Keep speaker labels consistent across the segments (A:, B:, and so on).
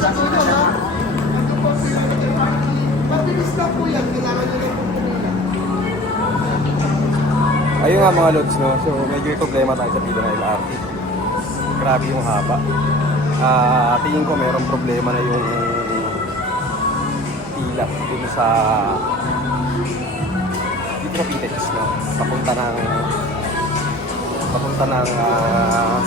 A: po ito, ha? Ito po, LRT. Mabilis lang po yan. Kailangan nyo lang po.
B: Ayun nga mga lods, no? So, medyo problema tayo sa pila ng LRT. Grabe yung haba. Ah, tingin ko mayroong problema na yung pila dun sa sa Pitex, no? Papunta ng papunta ng ah,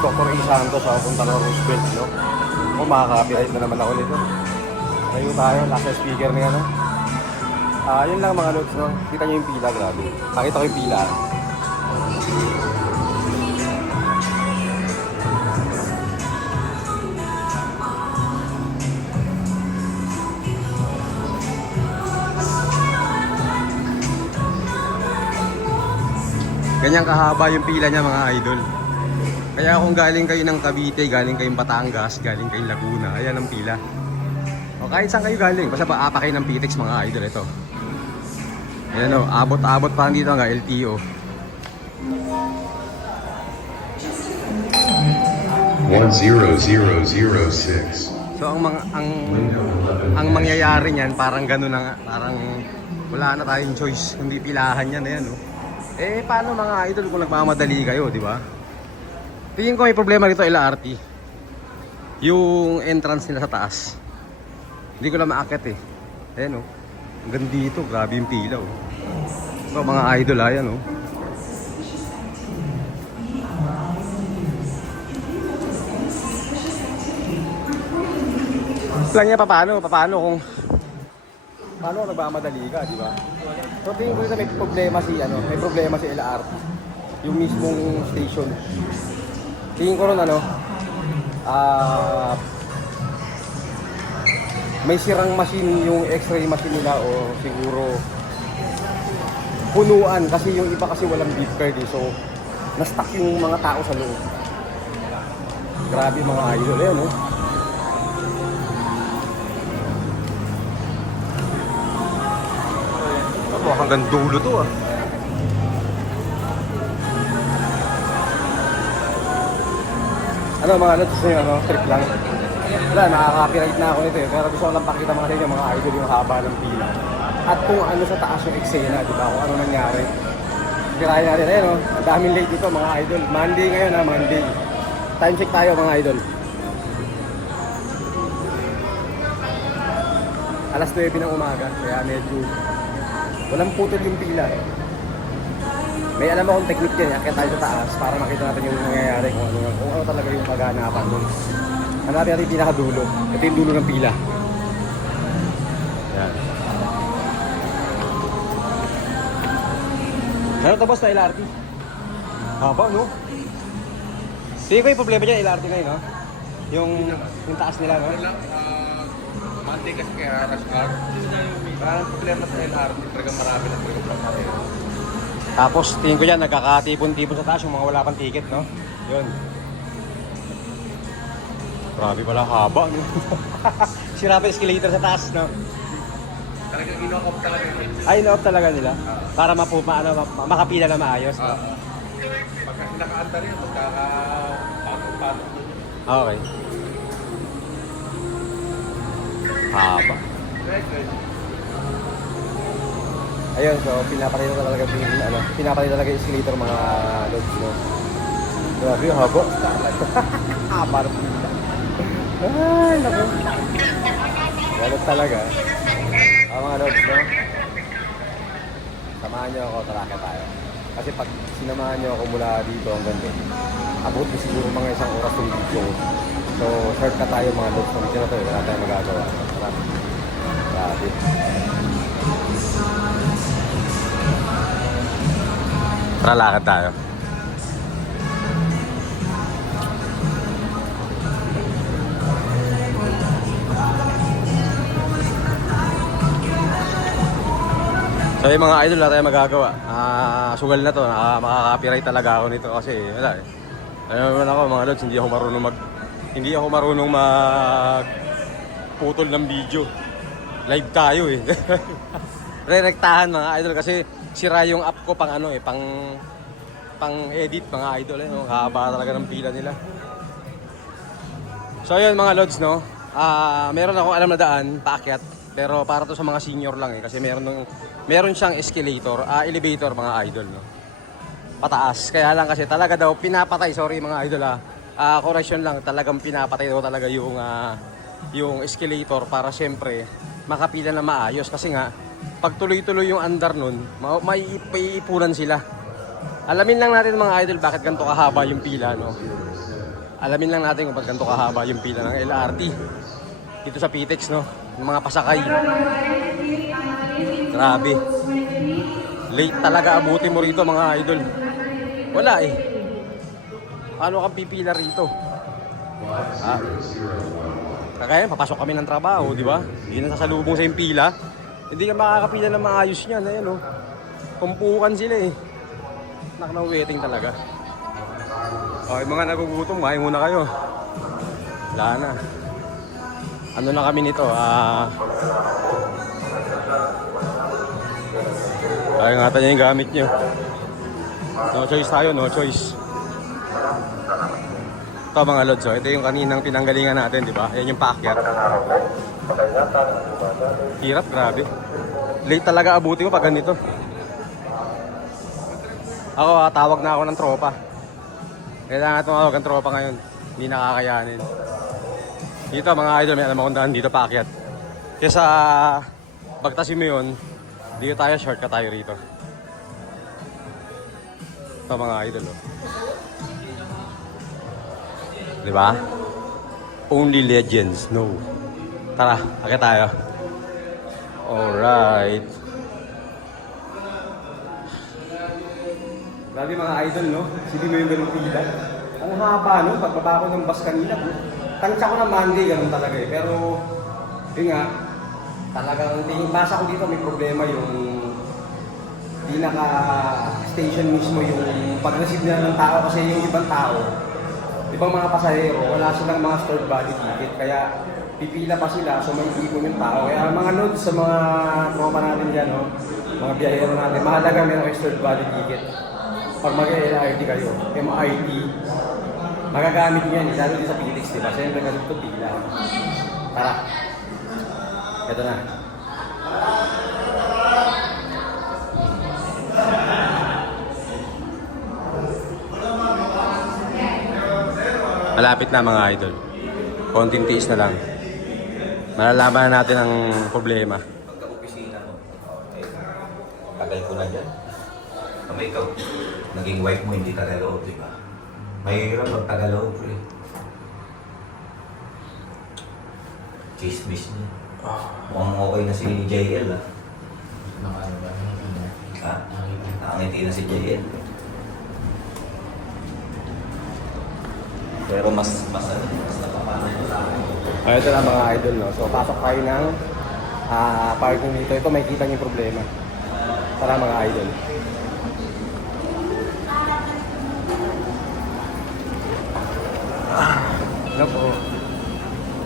B: Dr. E. Santos, papunta ng Roosevelt, no? O makaka-copyright na naman ako nito. Tayo tayo, last speaker niya, no? Ah, yun lang mga lods, no? Kita niyo yung pila, grabe. Pakita ko yung pila. Ganyan kahaba yung pila niya mga idol. Kaya kung galing kayo ng Cavite, galing kayong Batangas, galing kayong Laguna, ayan ang pila. O kahit saan kayo galing, basta paapa kayo ng Pitex mga idol ito. Ayan o, abot-abot pa dito hanggang LTO.
C: One zero zero zero six.
B: So ang mga ang ang mangyayari niyan parang gano'n na parang wala na tayong choice kundi pilahan yan ayan oh. Eh paano mga idol kung nagmamadali kayo, di ba? Tingin ko may problema dito LRT. Yung entrance nila sa taas. Hindi ko lang maakit eh. Ayan oh. Hanggang dito, grabe yung pila oh. So, mga idol ayan oh. Lang niya paano, paano kung paano kung nagmamadali ka, di ba? So tingin ko na may problema si ano, may problema si LRT. Yung mismong station. Tingin ko ron ano, ah may sirang machine yung x-ray machine nila o siguro punuan kasi yung iba kasi walang beep card eh. So na-stuck yung mga tao sa loob. Grabe mga idol, eh, no? Ito, hanggang dulo to ah. Ano mga ano, gusto nyo ano, trip lang. Wala, nakaka-copyright na ako nito eh. Pero gusto ko lang pakita mga sa inyo mga idol yung haba ng pila. At kung ano sa taas yung eksena, di ba? Kung ano nangyari. Kirahin natin, ayun oh. Ang daming late dito mga idol. Monday ngayon ha, Monday. Time check tayo mga idol. Alas 9 ng umaga, kaya medyo walang putol yung pila. May alam akong technique din, akit tayo sa taas para makita natin yung nangyayari kung ano, kung ano talaga yung paghahanapan doon. Hanapin natin yung pinakadulo. Ito yung dulo ng pila. Yan. Ano tapos na LRT? Haba, no? Tingin ko yung problema dyan, LRT na yun, no? Yung, yung taas nila, no?
D: Monday kasi kaya rush hour. Parang problema sa LRT, talaga marami na talaga pasahero.
B: Tapos tingin ko yan, nagkakatipon-tipon sa taas yung mga wala pang ticket, no? Yun. Grabe pala, haba, no? Sira pa yung escalator sa taas, no?
D: Talagang ino-off talaga yun.
B: Ay, in-off talaga nila. Para mapu, ma, ano, ma- makapila na maayos, no?
D: Ah, Pagka nakaandar yun, magkaka-patong-patong doon.
B: Okay. Haba.
D: Right, right.
B: Ayun, so pinapatay na talaga yung ano, pinapatay talaga yung escalator mga lods, no? Grabe, yung haba. haba na pila. Ay, naku. Ganun talaga. Ah, mga lods, no? Samahan niyo ako, taraka tayo. Kasi pag sinamahan niyo ako mula dito hanggang doon, abot ko siguro mga isang oras yung video. So, shortcut tayo mga lods. Pag na to, eh, wala tayong magagawa. Tara. Grabe. Tara, lakad tayo. So yung mga idol, wala tayong magagawa. Ah, sugal na to. Ah, makaka-copyright talaga ako nito kasi wala eh. Ayun naman ako mga lods, hindi ako marunong mag hindi ako marunong mag putol ng video. Live tayo eh. Rerektahan mga idol kasi sira yung app ko pang ano eh, pang pang edit mga idol eh. No? Haba talaga ng pila nila. So ayun mga lods no. Ah, meron ako alam na daan paakyat pero para to sa mga senior lang eh kasi meron nung meron siyang escalator, ah, elevator mga idol no. Pataas. Kaya lang kasi talaga daw pinapatay, sorry mga idol ah. Ah, correction lang, talagang pinapatay daw talaga yung ah, yung escalator para syempre makapila na maayos kasi nga pag tuloy-tuloy yung andar nun, ma- maiipunan sila. Alamin lang natin mga idol bakit ganito kahaba yung pila no. Alamin lang natin kung ba't ganito kahaba yung pila ng LRT. Dito sa Pitex, no? Yung mga pasakay. Grabe. Late talaga abutin mo rito, mga idol. Wala eh. Paano kang pipila rito? Ah. Kagaya, papasok kami ng trabaho, di ba? Hindi na sasalubong sa yung pila. Hindi ka makakapila ng maayos niyan. Ayan, oh. Kumpukan sila eh. Nak na waiting talaga. Okay, mga nagugutom, kain muna kayo. Wala na. Ano na kami nito? Ah... Kaya ingatan niyo yung gamit niyo. No choice tayo, no choice. Ito mga lods, oh. ito yung kaninang pinanggalingan natin, di ba? Yan yung paakyat. Hirap, grabe. Late talaga abuti ko pag ganito. Ako, ah, tawag na ako ng tropa. Kailangan tumawag ang tropa ngayon. Hindi nakakayanin. Dito mga idol, may alam akong daan dito paakyat. Kaya sa Bagtasin mo yun, dito tayo, shortcut tayo rito. Ito mga idol, oh. Di ba? Only legends know. Tara, akit tayo. Alright. Grabe mga idol, no? Sige mo yung ganung pila. Ang haba, no? Pagbaba ko ng bus kanina, bro. Tansya ko na Monday, ganun talaga eh. Pero, yun nga, talagang tingin, basa ko dito may problema yung pinaka station mismo yung pag-receive nila ng tao kasi yung ibang tao, ibang mga pasahero, wala silang mga stored body ticket. Kaya pipila pa sila, so may ipon yung tao. Kaya mga loads sa mga tropa natin dyan, no? mga biyahero natin, mahalaga meron kayo stored body ticket. Pag mag-LRT kayo, MRT, magagamit niyo yan, lalo sa Phoenix, di ba? Siyempre ganito pila. Tara. Ito na. Malapit na mga idol. Konting tiis na lang. Malalaman na natin ang problema.
E: pagka-opisina mo, eh, tagal ko na dyan. Kami ikaw, naging wife mo, hindi Tagalog, di ba? Mahirap pag Tagalog, pre. Chismis niya. Mukhang okay na si JL, ah. Ha? Nakangiti na si JL. Pero mas, mas, mas napapanay ko sa akin.
B: Ay, ito na mga idol, no? So, pasok tayo ng ah, parking dito. Ito, may kita niyo yung problema. Tara mga idol. Ah, Hello po.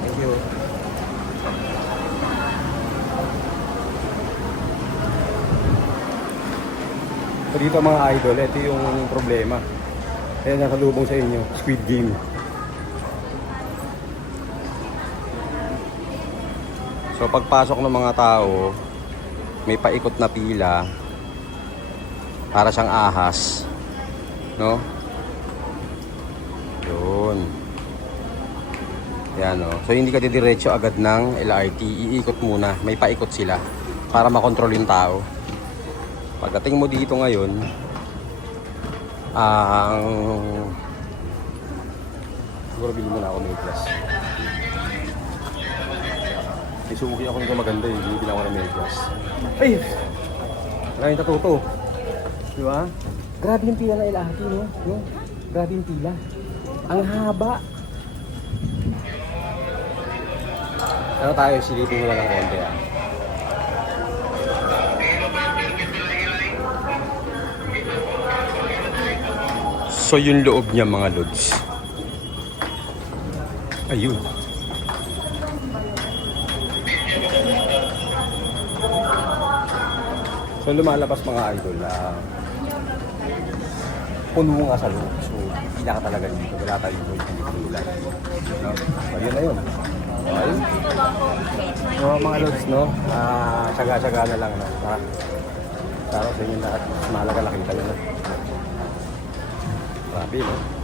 B: Thank you. So, dito mga idol, ito yung problema. Kaya nakalubong sa inyo, Squid Game. So pagpasok ng mga tao, may paikot na pila para siyang ahas. No? Yun. Yan o. So hindi ka didiretso agad ng LRT. Iikot muna. May paikot sila para makontrol yung tao. Pagdating mo dito ngayon, ang... siguro bilhin mo na ako ng plus. May suki ako nito maganda eh. Bibili ako ng medyas. Ay! Maraming tatuto. Di ba? Grabe yung pila na LRT, no? no? Grabe yung pila. Ang haba. Ano tayo? Silipin mo lang ng konti ah. So yung loob niya mga lods. Ayun. So lumalabas mga idol na puno nga sa loob. So pipila ka talaga dito. Wala tayong choice hindi pipila. No? So, yun na yun. Okay? So, mga lods, no? Ah, tsaga-tsaga na lang, no? Ha? Para sa inyo lahat, mahalaga nakita yun, no? Grabe, no?